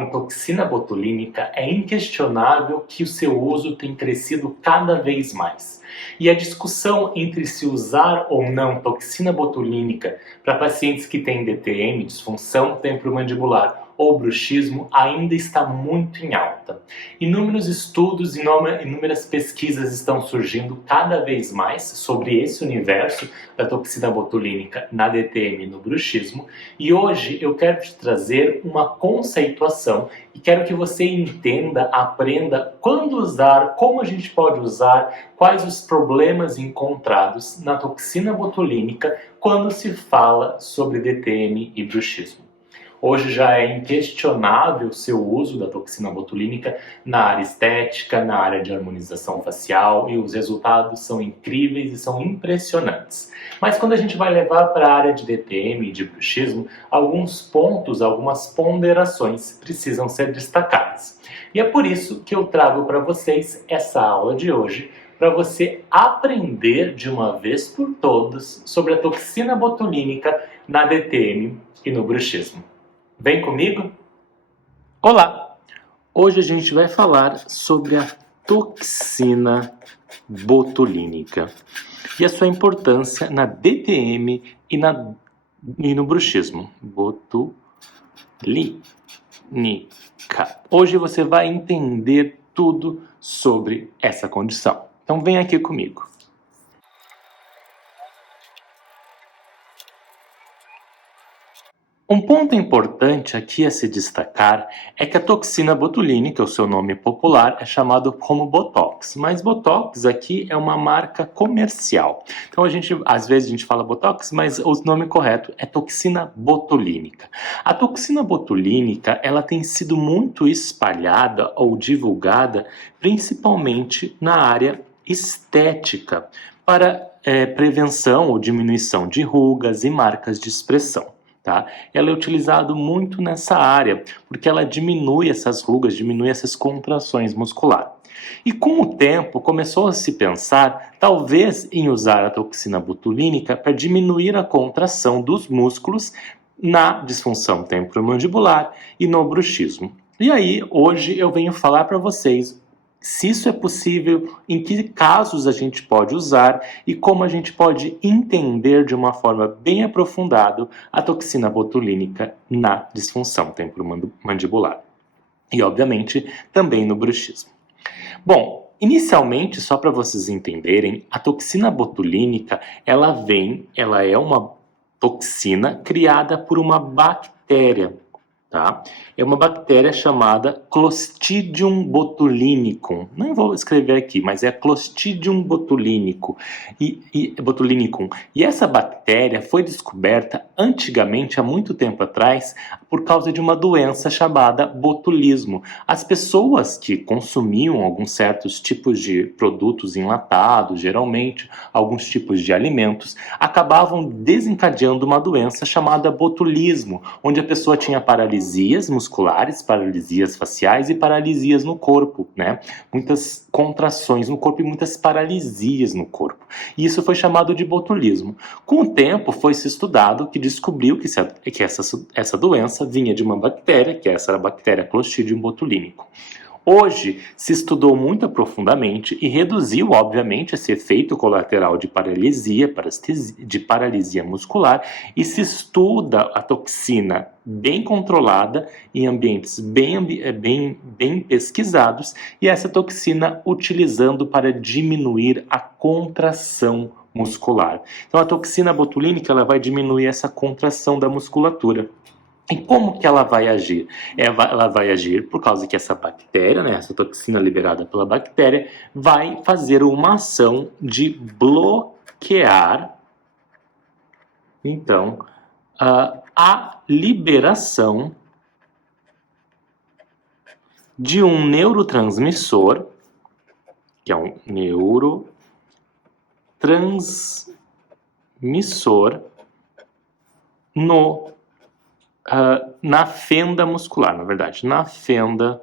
fala em toxina botulínica, é inquestionável que o seu uso tem crescido cada vez mais. E a discussão entre se usar ou não toxina botulínica para pacientes que têm DTM, disfunção temporomandibular, ou bruxismo ainda está muito em alta. Inúmeros estudos e inúmeras pesquisas estão surgindo cada vez mais sobre esse universo da toxina botulínica na DTM e no bruxismo, e hoje eu quero te trazer uma conceituação e quero que você entenda, aprenda quando usar, como a gente pode usar, quais os problemas encontrados na toxina botulínica quando se fala sobre DTM e bruxismo. Hoje já é inquestionável o seu uso da toxina botulínica na área estética, na área de harmonização facial, e os resultados são incríveis e são impressionantes. Mas quando a gente vai levar para a área de DTM e de bruxismo, alguns pontos, algumas ponderações precisam ser destacadas. E é por isso que eu trago para vocês essa aula de hoje, para você aprender de uma vez por todas sobre a toxina botulínica na DTM e no bruxismo. Vem comigo? Olá! Hoje a gente vai falar sobre a toxina botulínica e a sua importância na DTM e no bruxismo. Botulínica. Hoje você vai entender tudo sobre essa condição. Então vem aqui comigo. Um ponto importante aqui a se destacar é que a toxina botulínica, o seu nome popular, é chamado como Botox, mas Botox aqui é uma marca comercial. Então às vezes a gente fala Botox, mas o nome correto é toxina botulínica. A toxina botulínica, ela tem sido muito espalhada ou divulgada principalmente na área estética para prevenção ou diminuição de rugas e marcas de expressão. Tá? Ela é utilizada muito nessa área, porque ela diminui essas rugas, diminui essas contrações musculares. E com o tempo começou a se pensar, talvez, em usar a toxina botulínica para diminuir a contração dos músculos na disfunção temporomandibular e no bruxismo. E aí, hoje eu venho falar para vocês se isso é possível, em que casos a gente pode usar e como a gente pode entender de uma forma bem aprofundada a toxina botulínica na disfunção temporomandibular. E, obviamente, também no bruxismo. Bom, inicialmente, só para vocês entenderem, a toxina botulínica, ela é uma toxina criada por uma bactéria. Tá? É uma bactéria chamada Clostridium botulinicum. Não vou escrever aqui, mas é Clostridium botulinicum. E essa bactéria foi descoberta antigamente, há muito tempo atrás, por causa de uma doença chamada botulismo. As pessoas que consumiam alguns certos tipos de produtos enlatados, geralmente alguns tipos de alimentos, acabavam desencadeando uma doença chamada botulismo, onde a pessoa tinha paralisias musculares, paralisias faciais e paralisias no corpo, né? Muitas contrações no corpo e muitas paralisias no corpo. E isso foi chamado de botulismo. Com o tempo foi se estudado que descobriu que essa doença vinha de uma bactéria, que essa era a bactéria Clostridium botulinicum. Hoje se estudou muito profundamente e reduziu, obviamente, esse efeito colateral de paralisia muscular, e se estuda a toxina bem controlada em ambientes bem pesquisados, e essa toxina utilizando para diminuir a contração muscular. Então a toxina botulínica, ela vai diminuir essa contração da musculatura. E como que ela vai agir? Ela vai agir por causa que essa bactéria, né, essa toxina liberada pela bactéria, vai fazer uma ação de bloquear, então, a liberação de um neurotransmissor, que é um neurotransmissor na fenda muscular, na verdade, na fenda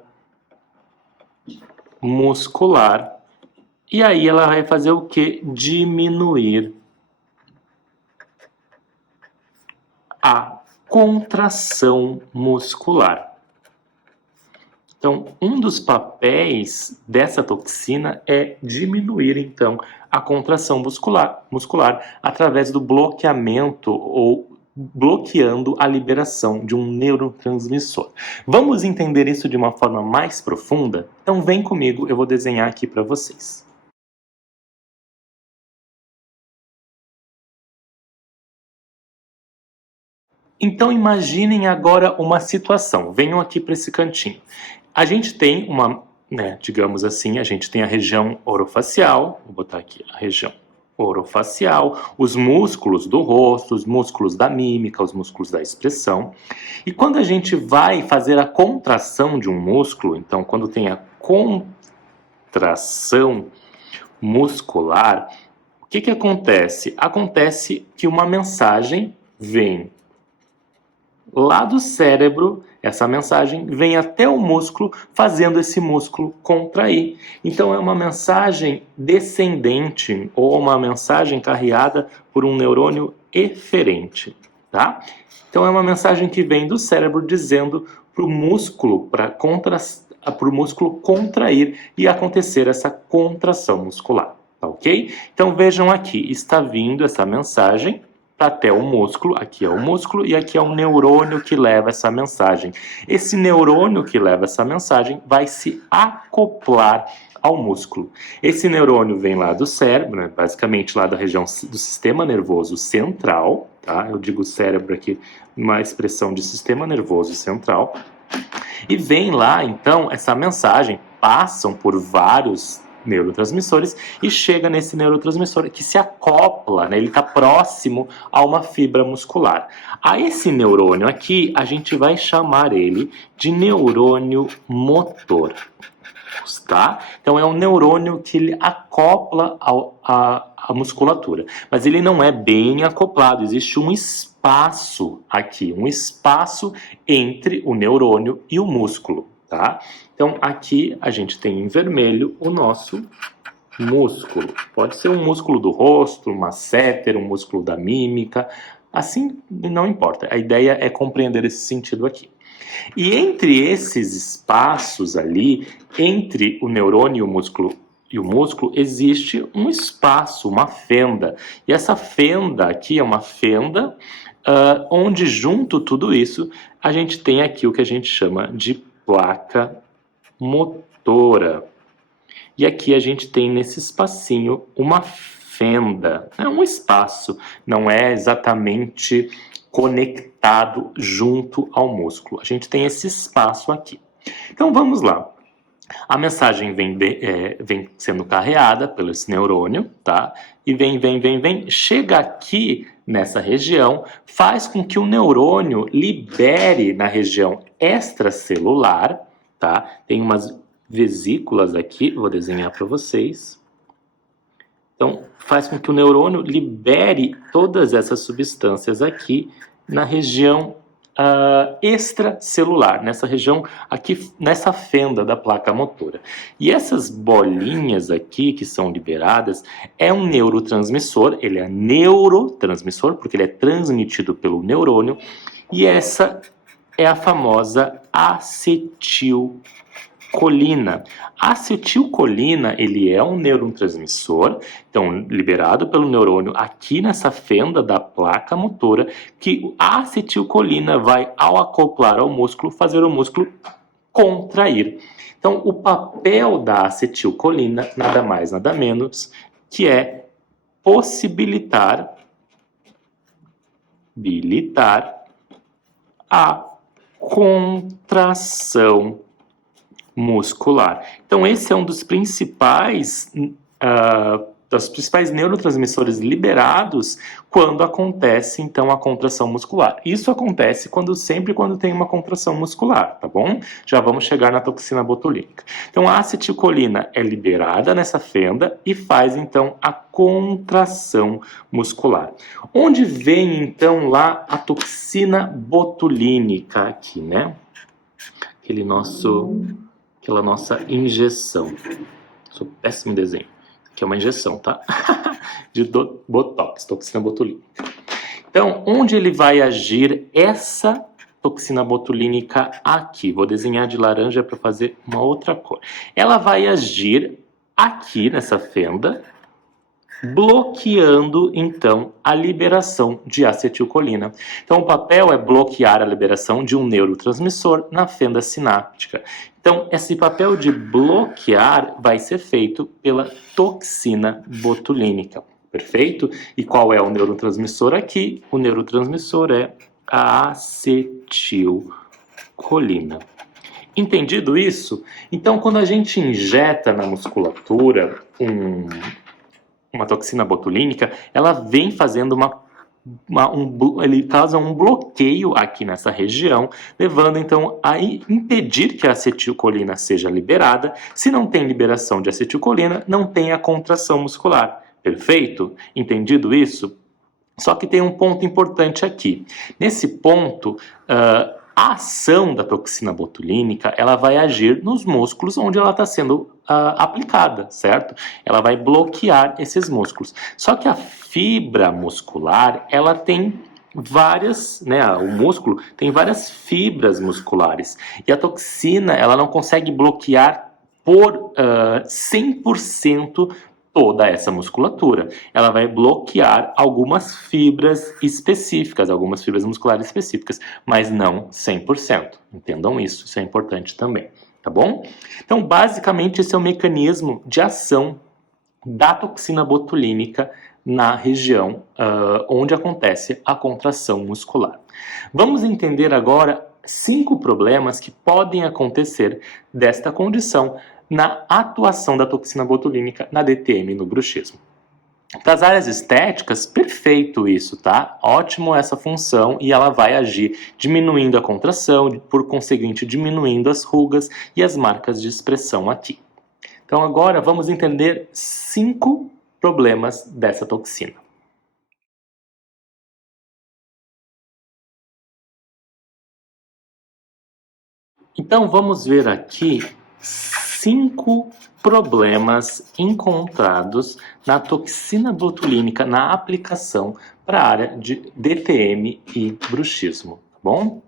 muscular. E aí ela vai fazer o quê? Diminuir a contração muscular. Então, um dos papéis dessa toxina é diminuir, então, a contração muscular através do bloqueamento ou bloqueando a liberação de um neurotransmissor. Vamos entender isso de uma forma mais profunda? Então, vem comigo, eu vou desenhar aqui para vocês. Então imaginem agora uma situação. Venham aqui para esse cantinho. A gente tem uma, né, digamos assim, a gente tem a região orofacial, vou botar aqui a região orofacial, os músculos do rosto, os músculos da mímica, os músculos da expressão. E quando a gente vai fazer a contração de um músculo, então quando tem a contração muscular, o que que acontece? Acontece que uma mensagem vem lá do cérebro, essa mensagem vem até o músculo, fazendo esse músculo contrair. Então é uma mensagem descendente ou uma mensagem carreada por um neurônio eferente, tá? Então é uma mensagem que vem do cérebro dizendo para o músculo, contrair e acontecer essa contração muscular, tá ok? Então vejam aqui, está vindo essa mensagem até o músculo, aqui é o músculo e aqui é o neurônio que leva essa mensagem. Esse neurônio que leva essa mensagem vai se acoplar ao músculo. Esse neurônio vem lá do cérebro, né, basicamente lá da região do sistema nervoso central, tá? Eu digo cérebro aqui, uma expressão de sistema nervoso central. E vem lá, então, essa mensagem, passam por vários neurotransmissores e chega nesse neurotransmissor que se acopla, né? Ele está próximo a uma fibra muscular. A esse neurônio aqui, a gente vai chamar ele de neurônio motor. Tá? Então é um neurônio que ele acopla a musculatura, mas ele não é bem acoplado, existe um espaço aqui, um espaço entre o neurônio e o músculo, tá? Então aqui a gente tem em vermelho o nosso músculo, pode ser um músculo do rosto, uma masseter, um músculo da mímica, assim não importa, a ideia é compreender esse sentido aqui. E entre esses espaços ali, entre o neurônio e o músculo, existe um espaço, uma fenda. E essa fenda aqui é uma fenda onde, junto tudo isso, a gente tem aqui o que a gente chama de placa motora. E aqui a gente tem nesse espacinho uma fenda, é um espaço, não é exatamente conectado junto ao músculo. A gente tem esse espaço aqui. Então vamos lá. A mensagem vem sendo carreada pelo esse neurônio, tá? E vem, chega aqui nessa região, faz com que o neurônio libere na região extracelular, tá? Tem umas vesículas aqui, vou desenhar para vocês. Então, faz com que o neurônio libere todas essas substâncias aqui na região extracelular, nessa região aqui, nessa fenda da placa motora. E essas bolinhas aqui que são liberadas é um neurotransmissor, ele é neurotransmissor porque ele é transmitido pelo neurônio, e essa é a famosa acetilcolina. A acetilcolina, ele é um neurotransmissor, então liberado pelo neurônio aqui nessa fenda da placa motora, que a acetilcolina vai, ao acoplar ao músculo, fazer o músculo contrair. Então, o papel da acetilcolina, nada mais, nada menos, que é possibilitar a contração muscular. Então esse é um dos principais neurotransmissores liberados quando acontece então a contração muscular. Isso acontece sempre quando tem uma contração muscular, tá bom? Já vamos chegar na toxina botulínica. Então a acetilcolina é liberada nessa fenda e faz então a contração muscular. Onde vem então lá a toxina botulínica aqui, né? Aquela nossa injeção. Sou péssimo em desenho. Aqui é uma injeção, tá? De botox, toxina botulínica. Então, onde ele vai agir essa toxina botulínica aqui. Vou desenhar de laranja para fazer uma outra cor. Ela vai agir aqui nessa fenda, bloqueando então a liberação de acetilcolina. Então o papel é bloquear a liberação de um neurotransmissor na fenda sináptica. Então esse papel de bloquear vai ser feito pela toxina botulínica. Perfeito? E qual é o neurotransmissor aqui? O neurotransmissor é a acetilcolina. Entendido isso? Então, quando a gente injeta na musculatura uma toxina botulínica, ela vem fazendo ele causa um bloqueio aqui nessa região, levando então a impedir que a acetilcolina seja liberada. Se não tem liberação de acetilcolina, não tem a contração muscular. Perfeito? Entendido isso? Só que tem um ponto importante aqui. Nesse ponto, a ação da toxina botulínica, ela vai agir nos músculos onde ela está sendo aplicada, certo? Ela vai bloquear esses músculos. Só que a fibra muscular, ela tem várias, o músculo tem várias fibras musculares. E a toxina, ela não consegue bloquear por 100% toda essa musculatura. Ela vai bloquear algumas fibras específicas, algumas fibras musculares específicas, mas não 100%. Entendam isso, isso é importante também, tá bom? Então, basicamente, esse é o mecanismo de ação da toxina botulínica na região onde acontece a contração muscular. Vamos entender agora 5 problemas que podem acontecer desta condição na atuação da toxina botulínica na DTM no bruxismo. Para as áreas estéticas, perfeito isso, tá? Ótimo essa função e ela vai agir diminuindo a contração, por conseguinte diminuindo as rugas e as marcas de expressão aqui. Então agora vamos entender 5 problemas dessa toxina. Então vamos ver aqui 5 problemas encontrados na toxina botulínica na aplicação para a área de DTM e bruxismo, tá bom?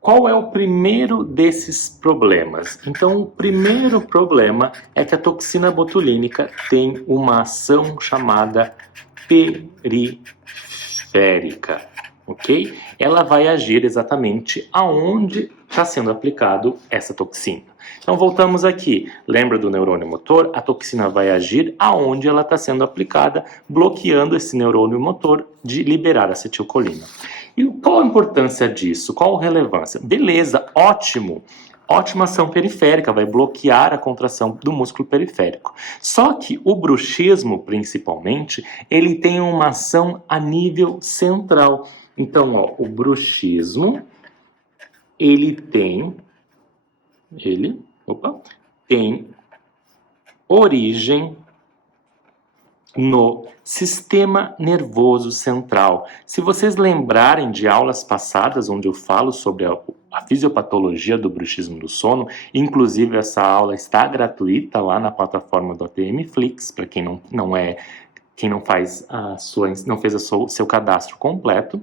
Qual é o primeiro desses problemas? Então, o primeiro problema é que a toxina botulínica tem uma ação chamada periférica. Ok? Ela vai agir exatamente aonde está sendo aplicado essa toxina. Então voltamos aqui, lembra do neurônio motor? A toxina vai agir aonde ela está sendo aplicada, bloqueando esse neurônio motor de liberar acetilcolina. E qual a importância disso? Qual a relevância? Beleza, ótimo! Ótima ação periférica, vai bloquear a contração do músculo periférico. Só que o bruxismo, principalmente, ele tem uma ação a nível central. Então, ó, o bruxismo, ele tem origem no sistema nervoso central. Se vocês lembrarem de aulas passadas, onde eu falo sobre a fisiopatologia do bruxismo do sono, inclusive essa aula está gratuita lá na plataforma do ATM Flix, para quem não fez o seu cadastro completo.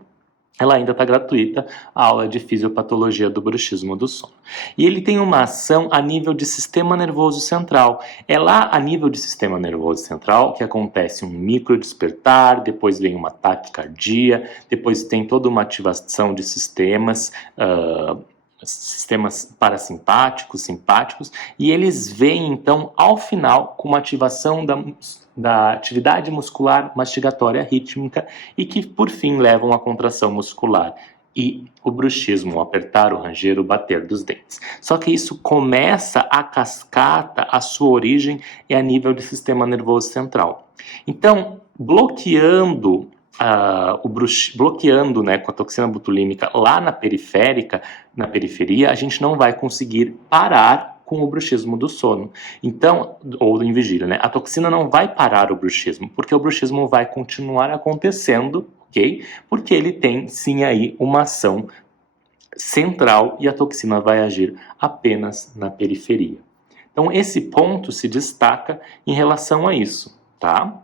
Ela ainda está gratuita, a aula de fisiopatologia do bruxismo do sono. E ele tem uma ação a nível de sistema nervoso central. É lá a nível de sistema nervoso central que acontece um microdespertar, depois vem uma taquicardia, depois tem toda uma ativação de sistemas parasimpáticos, simpáticos, e eles vêm então ao final com uma ativação da atividade muscular mastigatória rítmica e que por fim levam à contração muscular e o bruxismo, o apertar, o ranger, o bater dos dentes. Só que isso começa a cascata, a sua origem é a nível do sistema nervoso central. Então, bloqueando com a toxina botulínica lá na periferia, a gente não vai conseguir parar com o bruxismo do sono, então, ou em vigília, né? A toxina não vai parar o bruxismo, porque o bruxismo vai continuar acontecendo, ok? Porque ele tem, sim, aí uma ação central e a toxina vai agir apenas na periferia. Então, esse ponto se destaca em relação a isso, tá?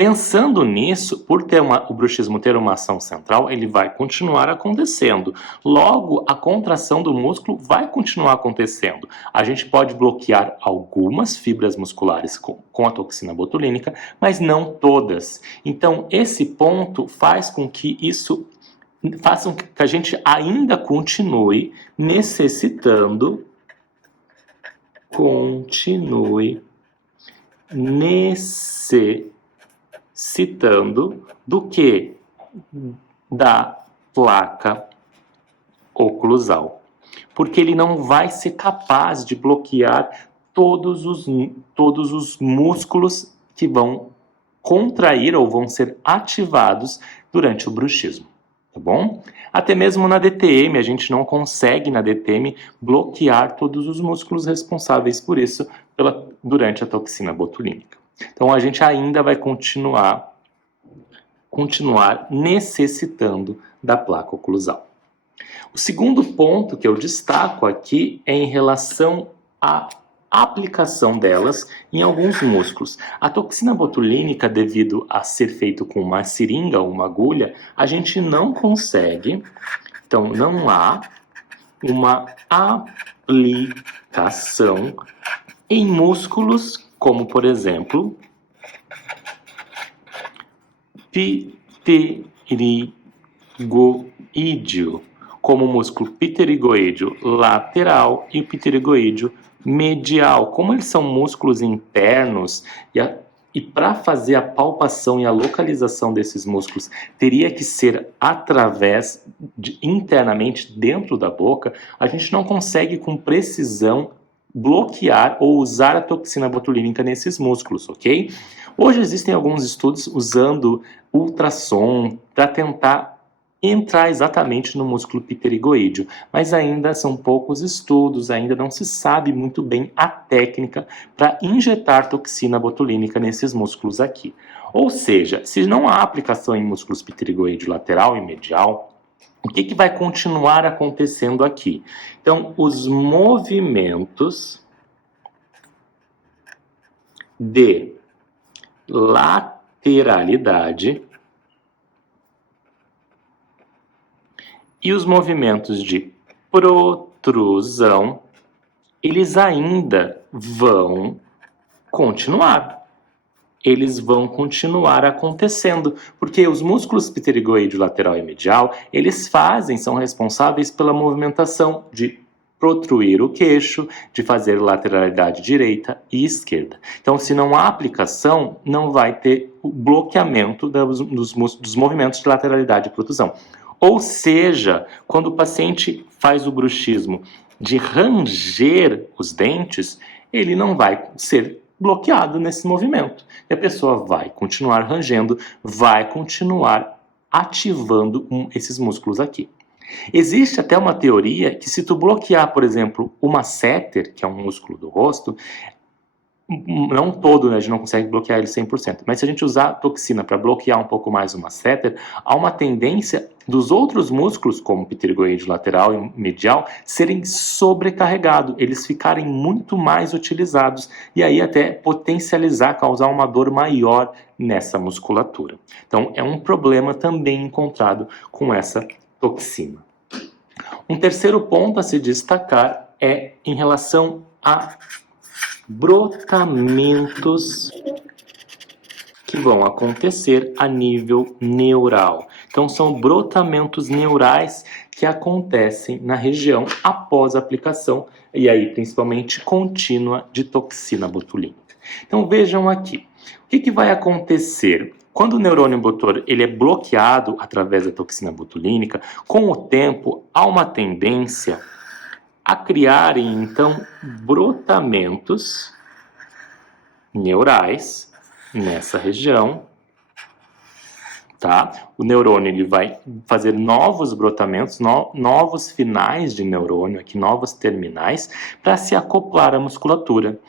Pensando nisso, por o bruxismo ter uma ação central, ele vai continuar acontecendo. Logo, a contração do músculo vai continuar acontecendo. A gente pode bloquear algumas fibras musculares com a toxina botulínica, mas não todas. Então, esse ponto faz com que faça com que a gente ainda continue necessitando do que? Da placa oclusal. Porque ele não vai ser capaz de bloquear todos os músculos que vão contrair ou vão ser ativados durante o bruxismo. Tá bom? Até mesmo na DTM, a gente não consegue na DTM bloquear todos os músculos responsáveis por isso durante a toxina botulínica. Então a gente ainda vai continuar necessitando da placa oclusal. O segundo ponto que eu destaco aqui é em relação à aplicação delas em alguns músculos. A toxina botulínica, devido a ser feito com uma seringa ou uma agulha, a gente não consegue, então não há uma aplicação em músculos como, por exemplo, pterigoídeo, como o músculo pterigoídeo lateral e o pterigoídeo medial. Como eles são músculos internos e para fazer a palpação e a localização desses músculos teria que ser internamente dentro da boca, a gente não consegue com precisão bloquear ou usar a toxina botulínica nesses músculos, ok? Hoje existem alguns estudos usando ultrassom para tentar entrar exatamente no músculo pterigoídeo, mas ainda são poucos estudos, ainda não se sabe muito bem a técnica para injetar toxina botulínica nesses músculos aqui. Ou seja, se não há aplicação em músculos pterigoídeo lateral e medial, o que vai continuar acontecendo aqui? Então, os movimentos de lateralidade e os movimentos de protrusão, eles ainda vão continuar. Eles vão continuar acontecendo, porque os músculos pterigoídeo lateral e medial, são responsáveis pela movimentação de protruir o queixo, de fazer lateralidade direita e esquerda. Então, se não há aplicação, não vai ter o bloqueamento dos movimentos de lateralidade e protrusão. Ou seja, quando o paciente faz o bruxismo de ranger os dentes, ele não vai ser bloqueado nesse movimento. E a pessoa vai continuar rangendo, vai continuar ativando esses músculos aqui. Existe até uma teoria que se tu bloquear, por exemplo, o masseter, que é um músculo do rosto, não todo, né, a gente não consegue bloquear ele 100%, mas se a gente usar toxina para bloquear um pouco mais o masseter, há uma tendência dos outros músculos, como o pterigoídeo lateral e medial, serem sobrecarregados, eles ficarem muito mais utilizados e aí até potencializar, causar uma dor maior nessa musculatura. Então é um problema também encontrado com essa toxina. Um terceiro ponto a se destacar é em relação a brotamentos que vão acontecer a nível neural. Então, são brotamentos neurais que acontecem na região após a aplicação, e aí principalmente contínua, de toxina botulínica. Então, vejam aqui. O que vai acontecer? Quando o neurônio motor ele é bloqueado através da toxina botulínica, com o tempo há uma tendência a criarem, então, brotamentos neurais nessa região, tá? O neurônio ele vai fazer novos brotamentos, novos finais de neurônio, aqui, novos terminais, para se acoplar à musculatura.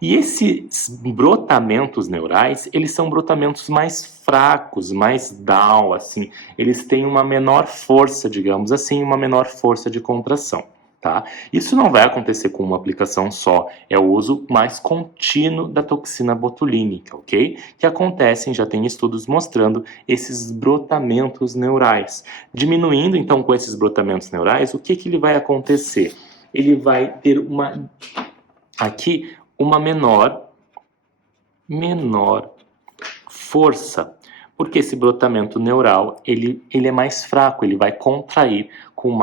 E esses brotamentos neurais, eles são brotamentos mais fracos, mais down, assim. Eles têm uma menor força, digamos assim, uma menor força de contração. tá? Isso não vai acontecer com uma aplicação só, é o uso mais contínuo da toxina botulínica, ok? Que acontecem, já tem estudos mostrando esses brotamentos neurais. Diminuindo então com esses brotamentos neurais, o que ele vai acontecer? Ele vai ter uma menor força, porque esse brotamento neural ele é mais fraco, ele vai contrair com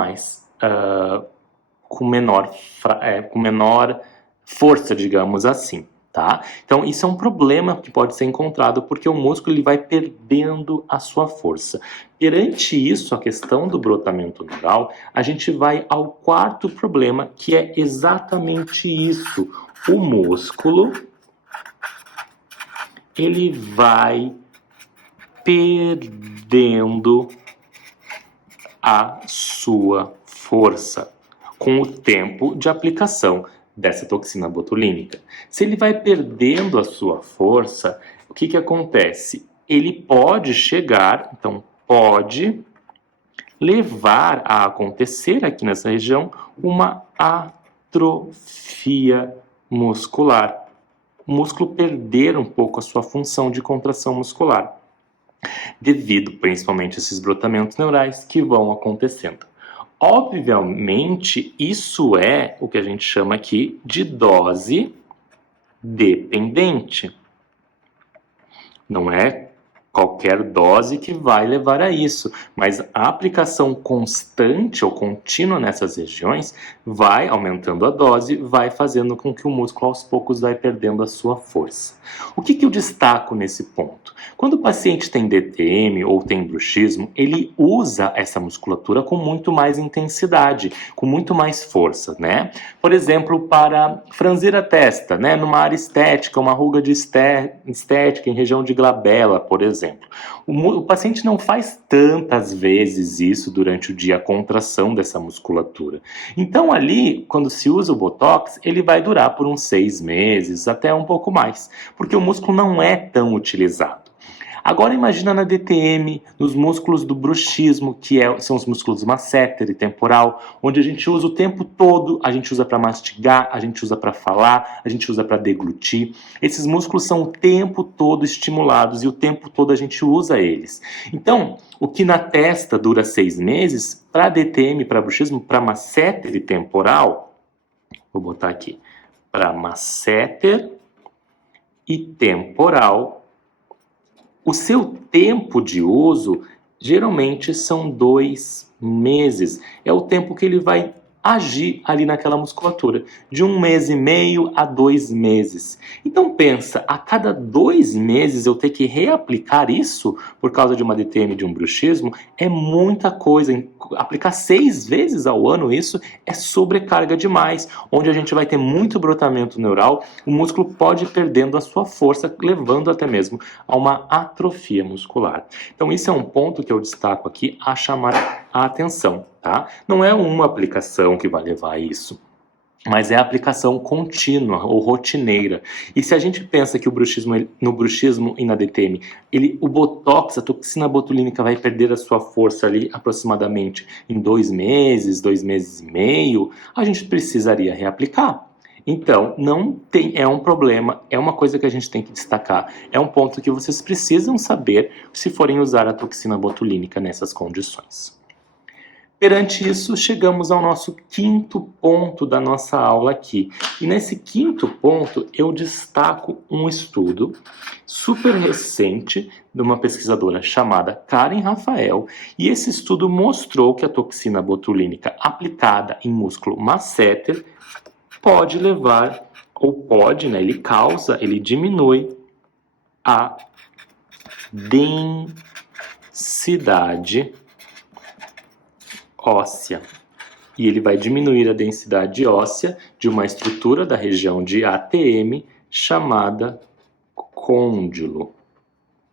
menor força, digamos assim, tá? Então isso é um problema que pode ser encontrado porque o músculo ele vai perdendo a sua força. Perante isso, a questão do brotamento neural, a gente vai ao quarto problema, que é exatamente isso. O músculo ele vai perdendo a sua força com o tempo de aplicação dessa toxina botulínica. Se ele vai perdendo a sua força, o que acontece? Ele pode chegar, então pode levar a acontecer aqui nessa região uma atrofia muscular. O músculo perder um pouco a sua função de contração muscular, devido principalmente a esses brotamentos neurais que vão acontecendo. Obviamente, isso é o que a gente chama aqui de dose dependente. Não é qualquer dose que vai levar a isso, mas a aplicação constante ou contínua nessas regiões vai aumentando a dose, vai fazendo com que o músculo aos poucos vai perdendo a sua força. O que eu destaco nesse ponto? Quando o paciente tem DTM ou tem bruxismo, ele usa essa musculatura com muito mais intensidade, com muito mais força, né? Por exemplo, para franzir a testa, né? Numa área estética, uma ruga de estética em região de glabela, por exemplo. O paciente não faz tantas vezes isso durante o dia, a contração dessa musculatura. Então ali, quando se usa o Botox, ele vai durar por uns 6 meses, até um pouco mais, porque o músculo não é tão utilizado. Agora imagina na DTM, nos músculos do bruxismo, que são os músculos masseter e temporal, onde a gente usa o tempo todo, a gente usa para mastigar, a gente usa para falar, a gente usa para deglutir. Esses músculos são o tempo todo estimulados e o tempo todo a gente usa eles. Então, o que na testa dura 6 meses, para DTM, para bruxismo, para masseter e temporal, vou botar aqui, para masseter e temporal, o seu tempo de uso geralmente são 2 meses. É o tempo que ele vai agir ali naquela musculatura, de 1 mês e meio a 2 meses. Então pensa, a cada 2 meses eu ter que reaplicar isso por causa de uma DTM, de um bruxismo, é muita coisa. Aplicar 6 vezes ao ano isso é sobrecarga demais, onde a gente vai ter muito brotamento neural, o músculo pode ir perdendo a sua força, levando até mesmo a uma atrofia muscular. Então isso é um ponto que eu destaco aqui a chamar a atenção. Tá? Não é uma aplicação que vai levar a isso, mas é a aplicação contínua ou rotineira. E se a gente pensa que no bruxismo e na DTM, o Botox, a toxina botulínica vai perder a sua força ali aproximadamente em 2 meses, 2 meses e meio, a gente precisaria reaplicar. Então, é um problema, é uma coisa que a gente tem que destacar, é um ponto que vocês precisam saber se forem usar a toxina botulínica nessas condições. Perante isso, chegamos ao nosso quinto ponto da nossa aula aqui. E nesse quinto ponto, eu destaco um estudo super recente de uma pesquisadora chamada Karen Rafael. E esse estudo mostrou que a toxina botulínica aplicada em músculo masseter pode levar, ou pode, né, ele diminui a densidade óssea. E ele vai diminuir a densidade óssea de uma estrutura da região de ATM chamada côndilo,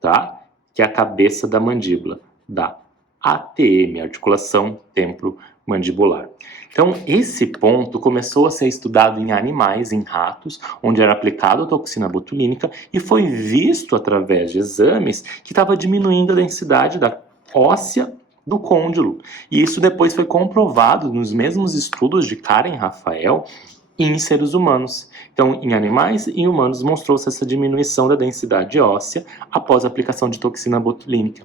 tá? Que é a cabeça da mandíbula, da ATM, articulação temporomandibular. Então, esse ponto começou a ser estudado em animais, em ratos, onde era aplicada a toxina botulínica e foi visto através de exames que estava diminuindo a densidade da óssea do côndilo. E isso depois foi comprovado nos mesmos estudos de Karen Rafael em seres humanos. Então, em animais e humanos, mostrou-se essa diminuição da densidade óssea após a aplicação de toxina botulínica.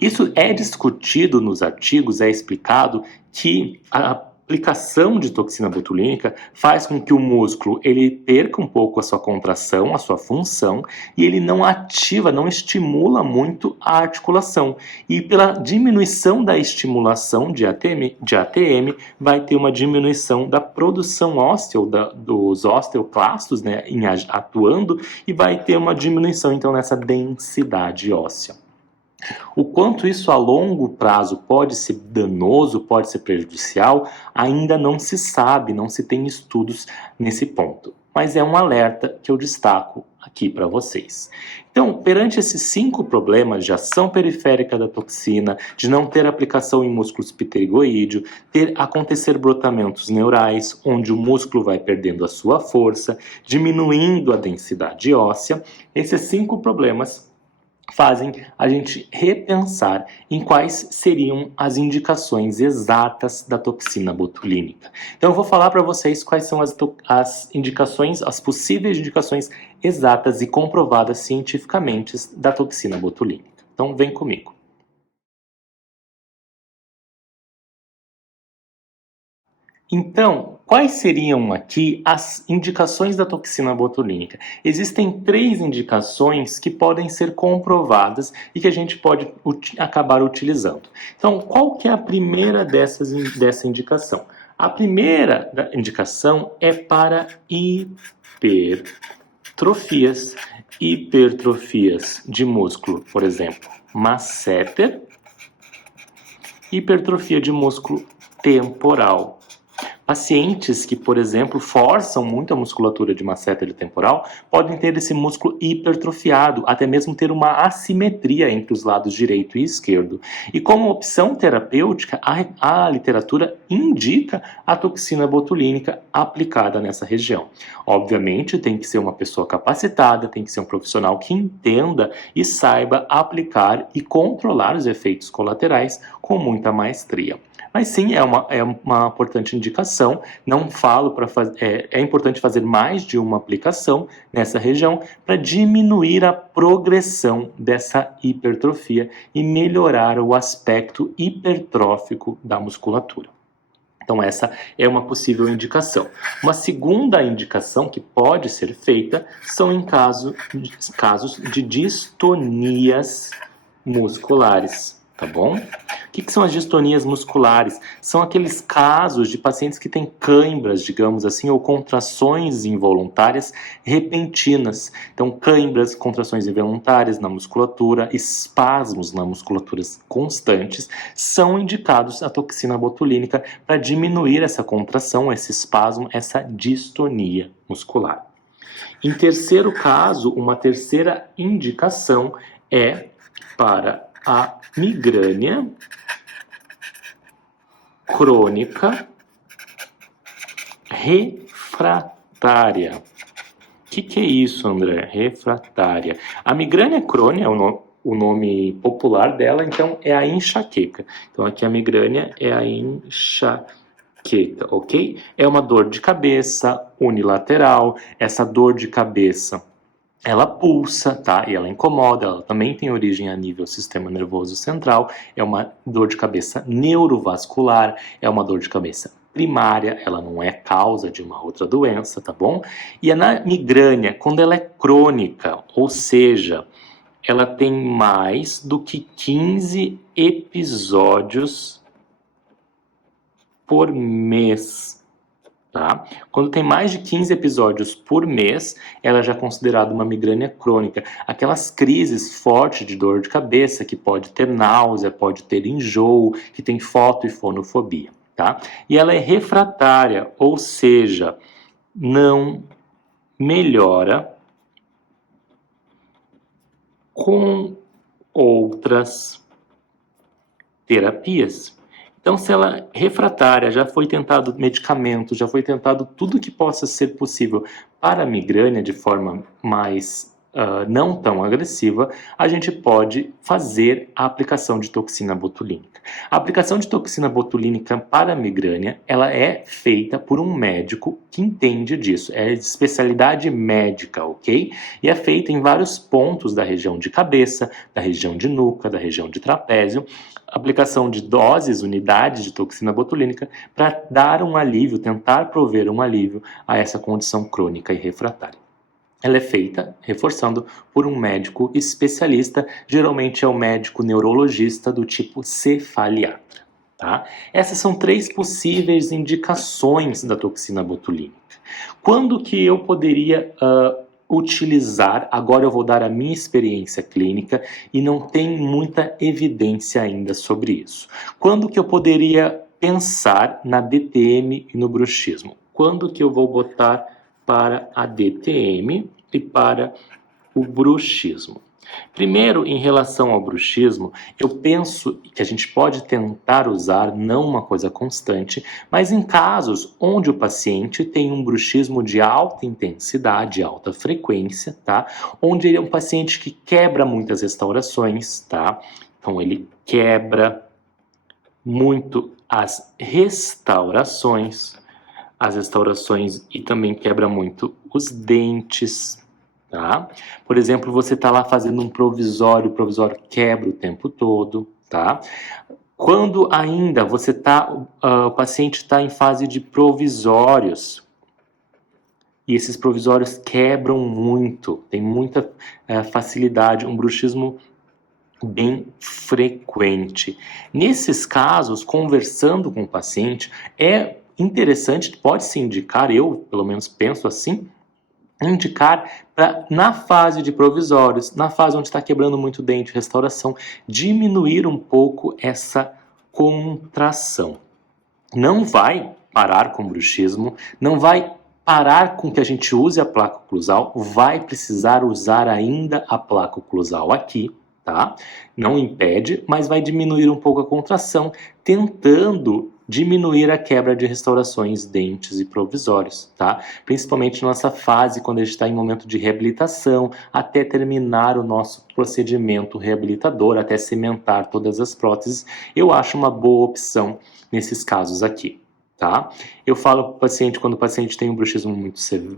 Isso é discutido nos artigos, é explicado que a aplicação de toxina botulínica faz com que o músculo ele perca um pouco a sua contração, a sua função, e ele não ativa, não estimula muito a articulação. E pela diminuição da estimulação de ATM vai ter uma diminuição da produção óssea, dos osteoclastos, né, atuando, e vai ter uma diminuição então nessa densidade óssea. O quanto isso a longo prazo pode ser danoso, pode ser prejudicial, ainda não se sabe, não se tem estudos nesse ponto. Mas é um alerta que eu destaco aqui para vocês. Então, perante esses 5 problemas de ação periférica da toxina, de não ter aplicação em músculos pterigoídeo, acontecer brotamentos neurais, onde o músculo vai perdendo a sua força, diminuindo a densidade óssea, esses 5 problemas fazem a gente repensar em quais seriam as indicações exatas da toxina botulínica. Então eu vou falar para vocês quais são as indicações, as possíveis indicações exatas e comprovadas cientificamente da toxina botulínica. Então vem comigo. Então, quais seriam aqui as indicações da toxina botulínica? Existem 3 indicações que podem ser comprovadas e que a gente pode acabar utilizando. Então, qual que é a primeira dessa indicação? A primeira indicação é para hipertrofias. Hipertrofias de músculo, por exemplo, masseter, hipertrofia de músculo temporal. Pacientes que, por exemplo, forçam muito a musculatura de masseter temporal podem ter esse músculo hipertrofiado, até mesmo ter uma assimetria entre os lados direito e esquerdo. E como opção terapêutica, a literatura indica a toxina botulínica aplicada nessa região. Obviamente, tem que ser uma pessoa capacitada, tem que ser um profissional que entenda e saiba aplicar e controlar os efeitos colaterais com muita maestria. Mas sim, é uma importante indicação. Não falo para fazer. É importante fazer mais de uma aplicação nessa região para diminuir a progressão dessa hipertrofia e melhorar o aspecto hipertrófico da musculatura. Então essa é uma possível indicação. Uma segunda indicação que pode ser feita são em casos de distonias musculares. Tá bom? O que são as distonias musculares? São aqueles casos de pacientes que têm cãibras, digamos assim, ou contrações involuntárias repentinas. Então, cãibras, contrações involuntárias na musculatura, espasmos na musculatura constantes, são indicados a toxina botulínica para diminuir essa contração, esse espasmo, essa distonia muscular. Em terceiro caso, uma terceira indicação é para a migrânia crônica refratária. O que é isso, André? Refratária. A migrânia crônica é o nome popular dela, então é a enxaqueca. Então aqui a migrânia é a enxaqueca, ok? É uma dor de cabeça unilateral. Essa dor de cabeça ela pulsa, tá? E ela incomoda, ela também tem origem a nível sistema nervoso central, é uma dor de cabeça neurovascular, é uma dor de cabeça primária, ela não é causa de uma outra doença, tá bom? E a migrânia, quando ela é crônica, ou seja, ela tem mais do que 15 episódios por mês. Tá? Quando tem mais de 15 episódios por mês, ela já é considerada uma migrânia crônica. Aquelas crises fortes de dor de cabeça, que pode ter náusea, pode ter enjoo, que tem foto e fonofobia. Tá? E ela é refratária, ou seja, não melhora com outras terapias. Então, se ela é refratária, já foi tentado medicamento, já foi tentado tudo que possa ser possível para a migrânia de forma mais não tão agressiva, a gente pode fazer a aplicação de toxina botulínica. A aplicação de toxina botulínica para a migrânia, ela é feita por um médico que entende disso, é de especialidade médica, ok? E é feita em vários pontos da região de cabeça, da região de nuca, da região de trapézio, aplicação de doses, unidades de toxina botulínica para dar um alívio, tentar prover um alívio a essa condição crônica e refratária. Ela é feita, reforçando, por um médico especialista, geralmente é o médico neurologista do tipo cefaliatra. Tá? Essas são 3 possíveis indicações da toxina botulínica. Quando que eu poderia utilizar? Agora eu vou dar a minha experiência clínica e não tem muita evidência ainda sobre isso. Quando que eu poderia pensar na DTM e no bruxismo? Quando que eu vou botar para a DTM e para o bruxismo? Primeiro, em relação ao bruxismo, eu penso que a gente pode tentar usar, não uma coisa constante, mas em casos onde o paciente tem um bruxismo de alta intensidade, alta frequência, tá? Onde ele é um paciente que quebra muitas restaurações, tá? Então ele quebra muito as restaurações e também quebra muito os dentes, tá? Por exemplo, você está lá fazendo um provisório, o provisório quebra o tempo todo, tá? Quando ainda o paciente está em fase de provisórios, e esses provisórios quebram muito, tem muita facilidade, um bruxismo bem frequente. Nesses casos, conversando com o paciente, é interessante, pode-se indicar, eu pelo menos penso assim, indicar na fase de provisórios, na fase onde está quebrando muito dente, restauração, diminuir um pouco essa contração. Não vai parar com o bruxismo, não vai parar com que a gente use a placa oclusal, vai precisar usar ainda a placa oclusal aqui, tá? Não impede, mas vai diminuir um pouco a contração, tentando diminuir a quebra de restaurações, dentes e provisórios, tá? Principalmente nessa fase, quando a gente está em momento de reabilitação, até terminar o nosso procedimento reabilitador, até cimentar todas as próteses, eu acho uma boa opção nesses casos aqui, tá? Eu falo para o paciente, quando o paciente tem um bruxismo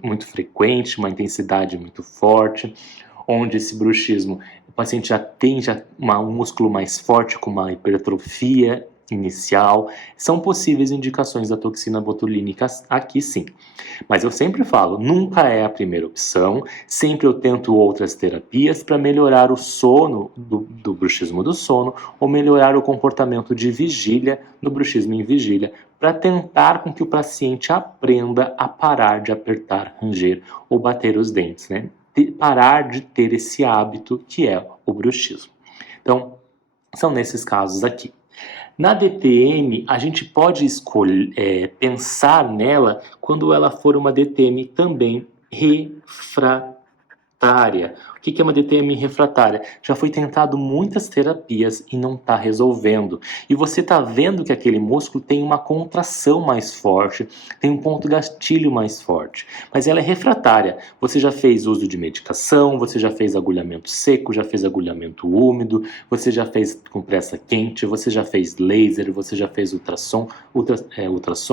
muito frequente, uma intensidade muito forte, onde esse bruxismo, o paciente já tem um músculo mais forte, com uma hipertrofia inicial, são possíveis indicações da toxina botulínica aqui sim. Mas eu sempre falo, nunca é a primeira opção, sempre eu tento outras terapias para melhorar o sono, do bruxismo do sono, ou melhorar o comportamento de vigília, no bruxismo em vigília, para tentar com que o paciente aprenda a parar de apertar, ranger ou bater os dentes, né? Parar de ter esse hábito que é o bruxismo. Então, são nesses casos aqui. Na DTM, a gente pode pensar nela quando ela for uma DTM também refratária. O que é uma DTM refratária? Já foi tentado muitas terapias e não está resolvendo. E você está vendo que aquele músculo tem uma contração mais forte, tem um ponto gatilho mais forte. Mas ela é refratária. Você já fez uso de medicação, você já fez agulhamento seco, já fez agulhamento úmido, você já fez compressa quente, você já fez laser, você já fez ultrassom,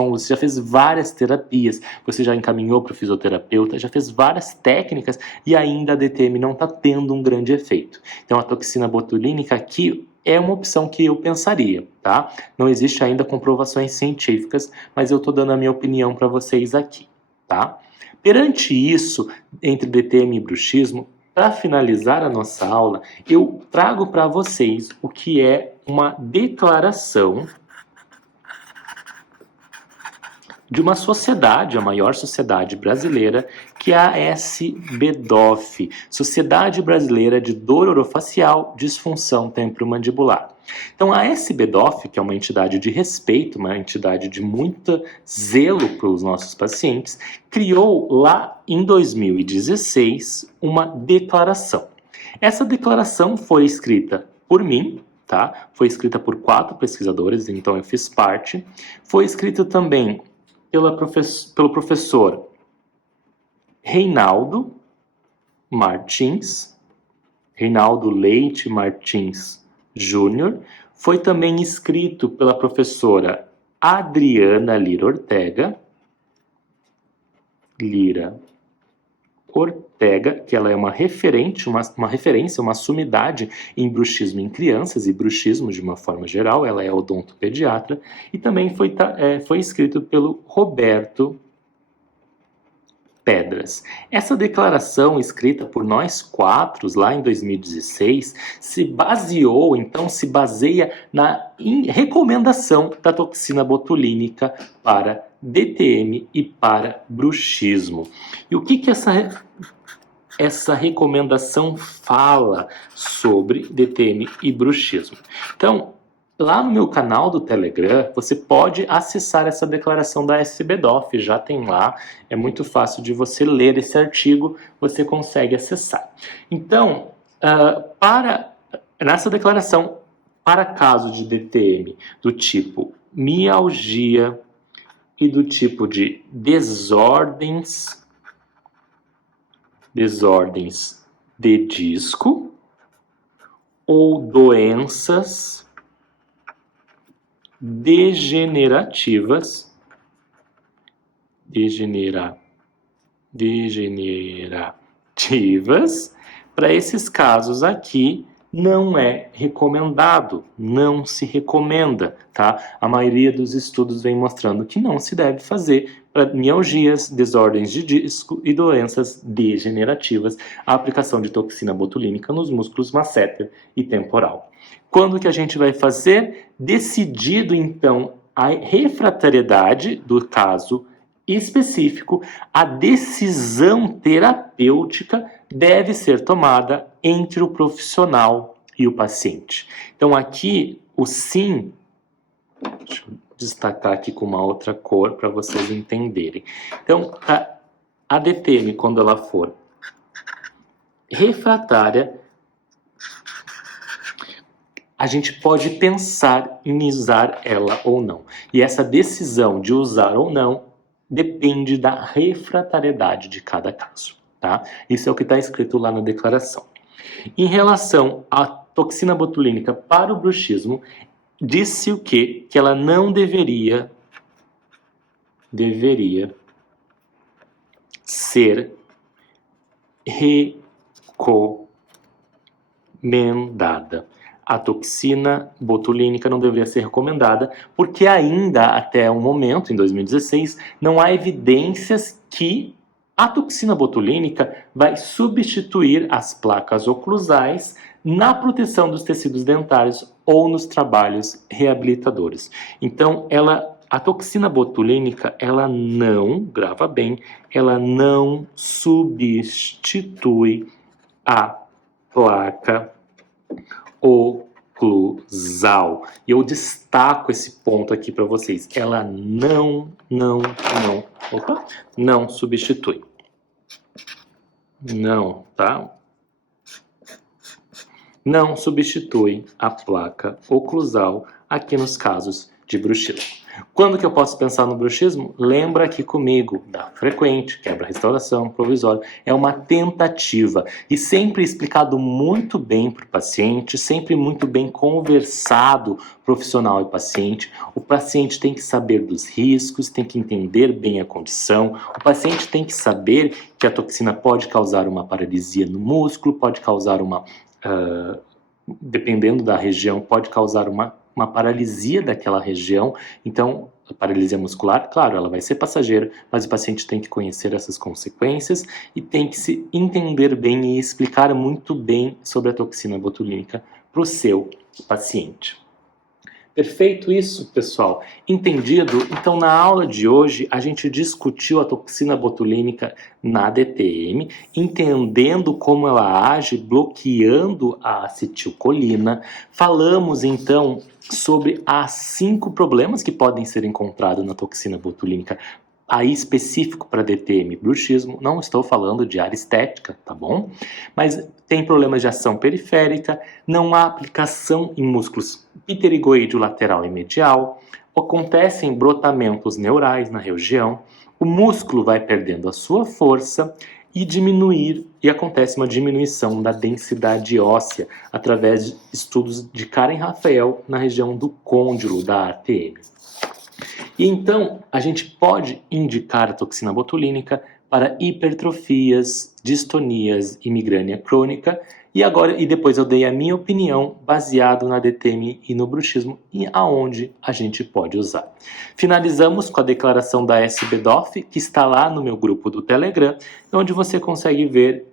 você já fez várias terapias, você já encaminhou para o fisioterapeuta, já fez várias técnicas e ainda a DTM não está tendo um grande efeito. Então a toxina botulínica aqui é uma opção que eu pensaria, tá? Não existe ainda comprovações científicas, mas eu estou dando a minha opinião para vocês aqui, tá? Perante isso, entre DTM e bruxismo, para finalizar a nossa aula, eu trago para vocês o que é uma declaração de uma sociedade, a maior sociedade brasileira, que é a SBDOF, Sociedade Brasileira de Dor Orofacial, Disfunção Temporomandibular. Então a SBDOF, que é uma entidade de respeito, uma entidade de muito zelo pelos nossos pacientes, criou lá em 2016 uma declaração. Essa declaração foi escrita por mim, tá? Foi escrita por 4 pesquisadores, então eu fiz parte. Foi escrita também pelo professor Reinaldo Martins, Reinaldo Leite Martins Júnior, foi também escrito pela professora Adriana Lira Ortega, que ela é uma referência, uma sumidade em bruxismo em crianças e bruxismo de uma forma geral, ela é odontopediatra, e também foi escrito pelo Roberto Pedras. Essa declaração escrita por nós quatro lá em 2016 se baseia na recomendação da toxina botulínica para DTM e para bruxismo. E o que essa recomendação fala sobre DTM e bruxismo? Então, lá no meu canal do Telegram, você pode acessar essa declaração da SBDOF, já tem lá, é muito fácil de você ler esse artigo, você consegue acessar. Então, nessa declaração, para caso de DTM do tipo mialgia e do tipo de desordens de disco ou doenças degenerativas, para esses casos aqui não é recomendado, não se recomenda, tá? A maioria dos estudos vem mostrando que não se deve fazer para mialgias, desordens de disco e doenças degenerativas a aplicação de toxina botulínica nos músculos masseter e temporal. Quando que a gente vai fazer? Decidido, então, a refratariedade do caso específico, a decisão terapêutica deve ser tomada entre o profissional e o paciente. Então, aqui, o sim, deixa eu destacar aqui com uma outra cor para vocês entenderem. Então, a DTM, quando ela for refratária, a gente pode pensar em usar ela ou não. E essa decisão de usar ou não depende da refratariedade de cada caso, tá? Isso é o que está escrito lá na declaração. Em relação à toxina botulínica para o bruxismo, disse o quê? Que ela não deveria ser recomendada. A toxina botulínica não deveria ser recomendada, porque ainda até o momento, em 2016, não há evidências que a toxina botulínica vai substituir as placas oclusais na proteção dos tecidos dentários ou nos trabalhos reabilitadores. Então, a toxina botulínica, ela não, grava bem, ela não substitui a placa oclusal. E eu destaco esse ponto aqui para vocês. Ela não substitui. Não, tá? Não substitui a placa oclusal aqui nos casos de bruxismo. Quando que eu posso pensar no bruxismo? Lembra aqui comigo da frequente, quebra-restauração, provisório. É uma tentativa e sempre explicado muito bem para o paciente, sempre muito bem conversado profissional e paciente. O paciente tem que saber dos riscos, tem que entender bem a condição. O paciente tem que saber que a toxina pode causar uma paralisia no músculo, pode causar dependendo da região, pode causar uma paralisia daquela região. Então, a paralisia muscular, claro, ela vai ser passageira, mas o paciente tem que conhecer essas consequências e tem que se entender bem e explicar muito bem sobre a toxina botulínica para o seu paciente. Perfeito isso, pessoal? Entendido? Então, na aula de hoje, a gente discutiu a toxina botulínica na DTM, entendendo como ela age, bloqueando a acetilcolina. Falamos, então, sobre as 5 problemas que podem ser encontrados na toxina botulínica, aí específico para DTM, bruxismo. Não estou falando de área estética, tá bom? Mas tem problemas de ação periférica, não há aplicação em músculos pterigoide lateral e medial, acontecem brotamentos neurais na região, o músculo vai perdendo a sua força e acontece uma diminuição da densidade óssea através de estudos de Karen Rafael na região do côndilo da ATM. E então, a gente pode indicar a toxina botulínica para hipertrofias, distonias e migrânia crônica. E depois eu dei a minha opinião baseado na DTM e no bruxismo e aonde a gente pode usar. Finalizamos com a declaração da SBDOF, que está lá no meu grupo do Telegram, onde você consegue ver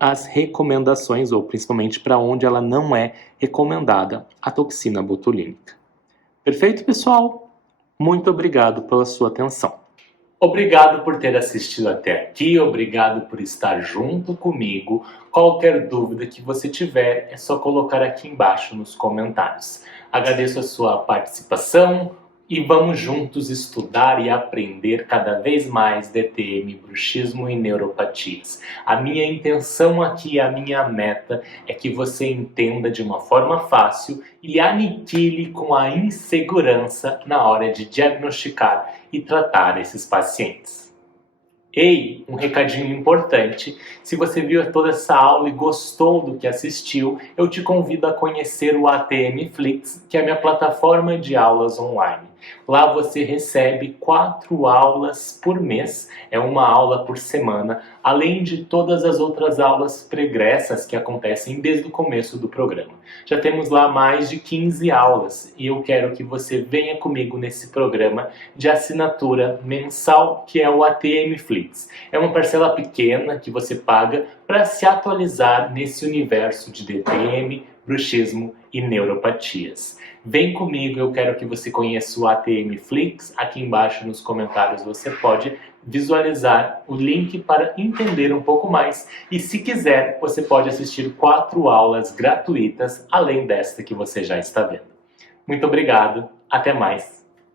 as recomendações, ou principalmente para onde ela não é recomendada, a toxina botulínica. Perfeito, pessoal? Muito obrigado pela sua atenção. Obrigado por ter assistido até aqui, obrigado por estar junto comigo. Qualquer dúvida que você tiver, é só colocar aqui embaixo nos comentários. Agradeço a sua participação e vamos juntos estudar e aprender cada vez mais DTM, bruxismo e neuropatias. A minha intenção aqui, a minha meta é que você entenda de uma forma fácil e aniquile com a insegurança na hora de diagnosticar e tratar esses pacientes. Ei, um recadinho importante, se você viu toda essa aula e gostou do que assistiu, eu te convido a conhecer o ATM Flix, que é a minha plataforma de aulas online. Lá você recebe 4 aulas por mês, é uma aula por semana, além de todas as outras aulas pregressas que acontecem desde o começo do programa. Já temos lá mais de 15 aulas e eu quero que você venha comigo nesse programa de assinatura mensal que é o ATM Flix. É uma parcela pequena que você paga para se atualizar nesse universo de DTM, bruxismo e neuropatias. Vem comigo, eu quero que você conheça o ATM Flix. Aqui embaixo nos comentários você pode visualizar o link para entender um pouco mais. E se quiser, você pode assistir 4 aulas gratuitas, além desta que você já está vendo. Muito obrigado, até mais.